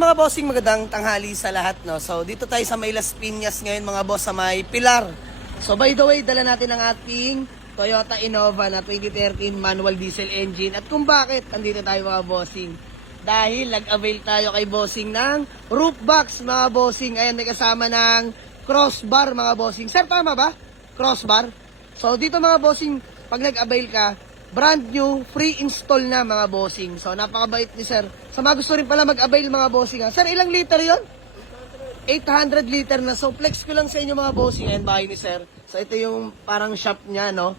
mga bossing, magandang tanghali sa lahat, no? So dito tayo sa May Las Piñas ngayon mga boss, sa may Pilar. So by the way, dala natin ang ating Toyota Innova na 2013 manual diesel engine. At kung bakit andito tayo mga bossing, dahil nag-avail tayo kay bossing ng roof box mga bossing. Ayan, may kasama ng crossbar mga bossing. Sir, tama ba? Crossbar. So dito mga bossing, pag nag-avail ka, brand new, free install na mga bossing. So napakabait ni sir. Sa mga gusto rin pala mag-avail mga bossing ha. Sir, ilang liter yon? 800 liter na. So flex ko lang sa inyo mga bossing. Ayan, bahay ni sir. So ito yung parang shop niya, no?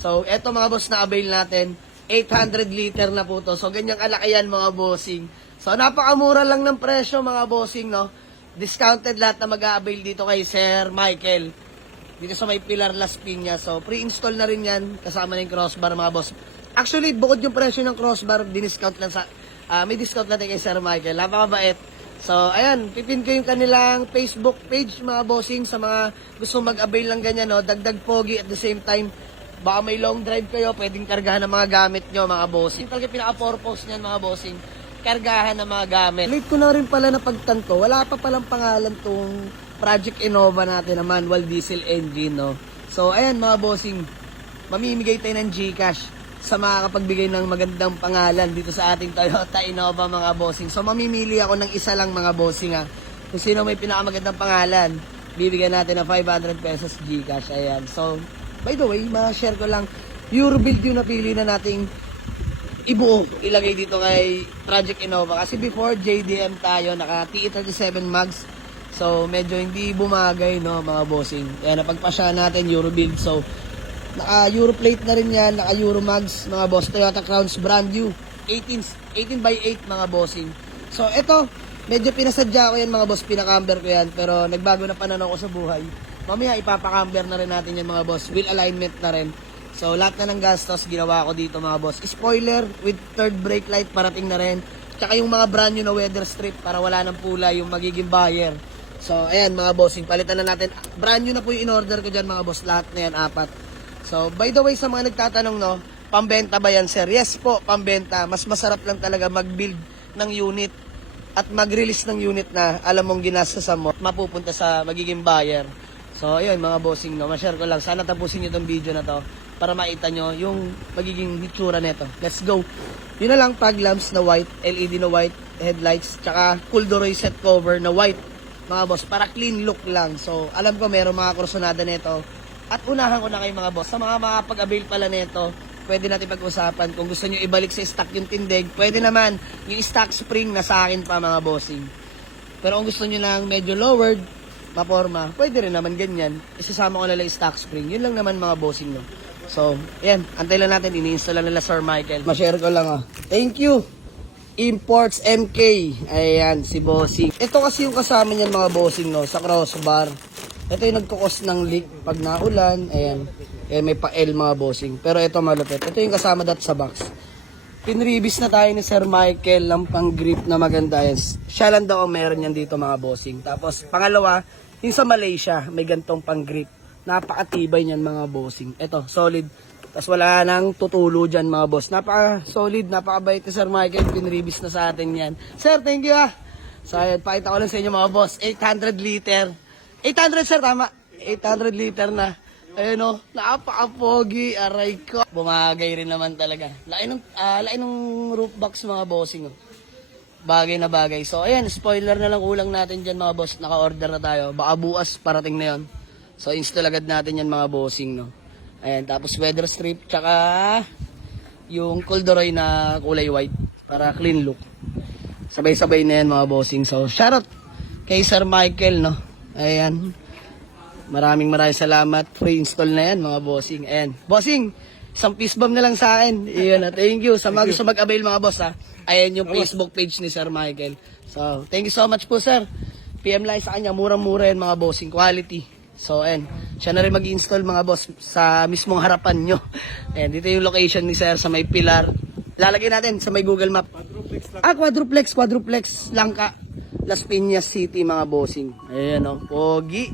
So eto mga boss na avail natin, 800 liter na po to. So ganyang kalaki yan mga bossing. So napakamura lang ng presyo mga bossing, no? Discounted lahat na mag-a-avail dito kay Sir Michael. Dito sa may Pilar Las Piñas. So, pre-install na rin yan. Kasama na yung crossbar mga boss. Actually, bukod yung presyo ng crossbar, diniscount lang sa... may discount natin kay Sir Michael. Napakabait. So, ayan. Pipin ko yung kanilang Facebook page mga bossing sa mga gusto mag-avail lang ganyan, no? Dagdag pogi at the same time. Baka may long drive kayo, pwedeng kargahan ng mga gamit nyo mga bossing. Talaga pinaka-purpose niyan mga bossing. Kargahan ng mga gamit. Late ko na rin pala napagtanto. Wala pa palang pangalan tong Project Innova natin na manual diesel engine, no? So, ayan mga bossing, mamimigay tayo ng GCash sa makakapagbigay ng magandang pangalan dito sa ating Toyota Innova mga bossing. So, mamimili ako ng isa lang mga bossing ha. Kung sino may pinakamagandang pangalan, bibigyan natin ng 500 pesos GCash. Ayan. So, by the way, ma-share ko lang, Eurobuild yung napili na nating ibuo, ilagay dito kay Project Innova. Kasi before, JDM tayo, naka TE37 mags. So, medyo hindi bumagay, no, mga bossing. Kaya napagpasya natin, Eurobuild. So, naka-Euro plate na rin yan, naka-Euro mags, mga boss. Toyota Crowns, brand new. 18 by 8, mga bossing. So, ito, medyo pinasadya ko yan, mga boss. Pinacamber ko yan. Pero, nagbago na pananaw ko sa buhay. Mamaya, ipapacamber na rin natin yan, mga boss. Wheel alignment na rin. So, lahat na ng gastos, ginawa ko dito, mga boss. Spoiler with third brake light, parating na rin. Tsaka yung mga brand new na weather strip para wala ng pula yung magiging buyer. So, ayan mga bossing, palitan na natin. Brand new na po yung in-order ko dyan mga boss. Lahat na yan, 4. So, by the way, sa mga nagtatanong, no, pambenta ba yan, sir? Yes po, pambenta. Mas masarap lang talaga mag-build ng unit at mag-release ng unit na alam mong ginastasan mo, mapupunta sa magiging buyer. So, ayun mga bossing, no, ma-share ko lang. Sana tapusin nyo itong video na to para makita nyo yung magiging hitsura nito. Let's go. Yun na lang, fog lamps na white, LED na white, headlights, tsaka corduroy set cover na white. Mga boss, para clean look lang. So, alam ko meron mga kursunada nito. At unahan ko na kayo mga boss. Sa mga makapag-avail pala nito, pwede natin pag-usapan. Kung gusto nyo ibalik sa stock yung tindig, pwede naman yung stock spring na sa akin pa mga bossing. Pero kung gusto nyo lang medyo lowered, maporma, pwede rin naman ganyan. Isasama ko na lang yung stock spring. Yun lang naman mga bossing, no? So, yan. Antay lang natin. Ini-install lang nila Sir Michael. Ma-share ko lang, oh. Thank you! Imports MK. Ayan, si bossing. Ito kasi yung kasama niyan mga bossing, no, sa crossbar. Ito yung nagkukos ng leak pag naulan. Ayan. Ayan, may pa-L mga bossing. Pero ito malupit. Ito yung kasama dat sa box. Pinribis na tayo ni Sir Michael ng pang-grip na maganda. Yes. Siya lang daw ang meron yan dito mga bossing. Tapos, pangalawa, yung sa Malaysia, may gantong pang-grip. Napakatibay niyan mga bossing. Ito, solid. Tapos wala nang tutulo dyan mga boss. Napaka-solid, napakabait ni Sir Michael. Pinribis na sa atin yan. Sir, thank you ah. So, ayan, pakita ko lang sa inyo mga boss. 800 liter. 800 sir, tama. 800 liter na. Ayun o, napaka-pogi. Aray ko. Bumagay rin naman talaga. Laki ng roof box mga bossing. Oh. Bagay na bagay. So, ayan, spoiler na lang kulang natin dyan mga boss. Naka-order na tayo. Baka bukas parating na yon. So, install agad natin yan mga bossing, no. Ayan, tapos weather strip, tsaka yung corduroy na kulay white para clean look. Sabay-sabay na yan mga bossing. So, shoutout kay Sir Michael, no. Ayan. Maraming salamat. Free install na yan mga bossing. Ayan. Bossing, isang peace bomb na lang sa akin. Iyon na. Thank you. Sa mga gusto mag-avail mga boss ha. Ayan yung Facebook page ni Sir Michael. So, thank you so much po sir. PM lang sa kanya. Murang-mura yan mga bossing. Quality. So, ayan. Siya na rin mag-install mga boss sa mismong harapan nyo. Ayan, dito yung location ni Sir sa may Pilar. Lalagay natin sa may Google Map. Quadruplex. Langka. Las Piñas City mga bossing. Ayan o, pogi.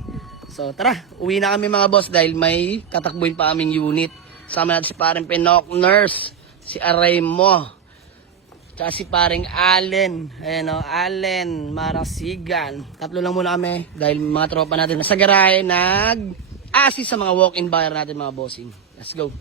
So, tara. Uwi na kami mga boss dahil may tatakbuhin pa aming unit. Sama natin si parang Pinok Nurse. Si Aray mo. Tsaka si paring Allen. Ayan o, Allen Marasigan. Tatlo lang muna kami dahil mga tropa natin nasa garahe nag-assist sa mga walk-in buyer natin mga bossing. Let's go.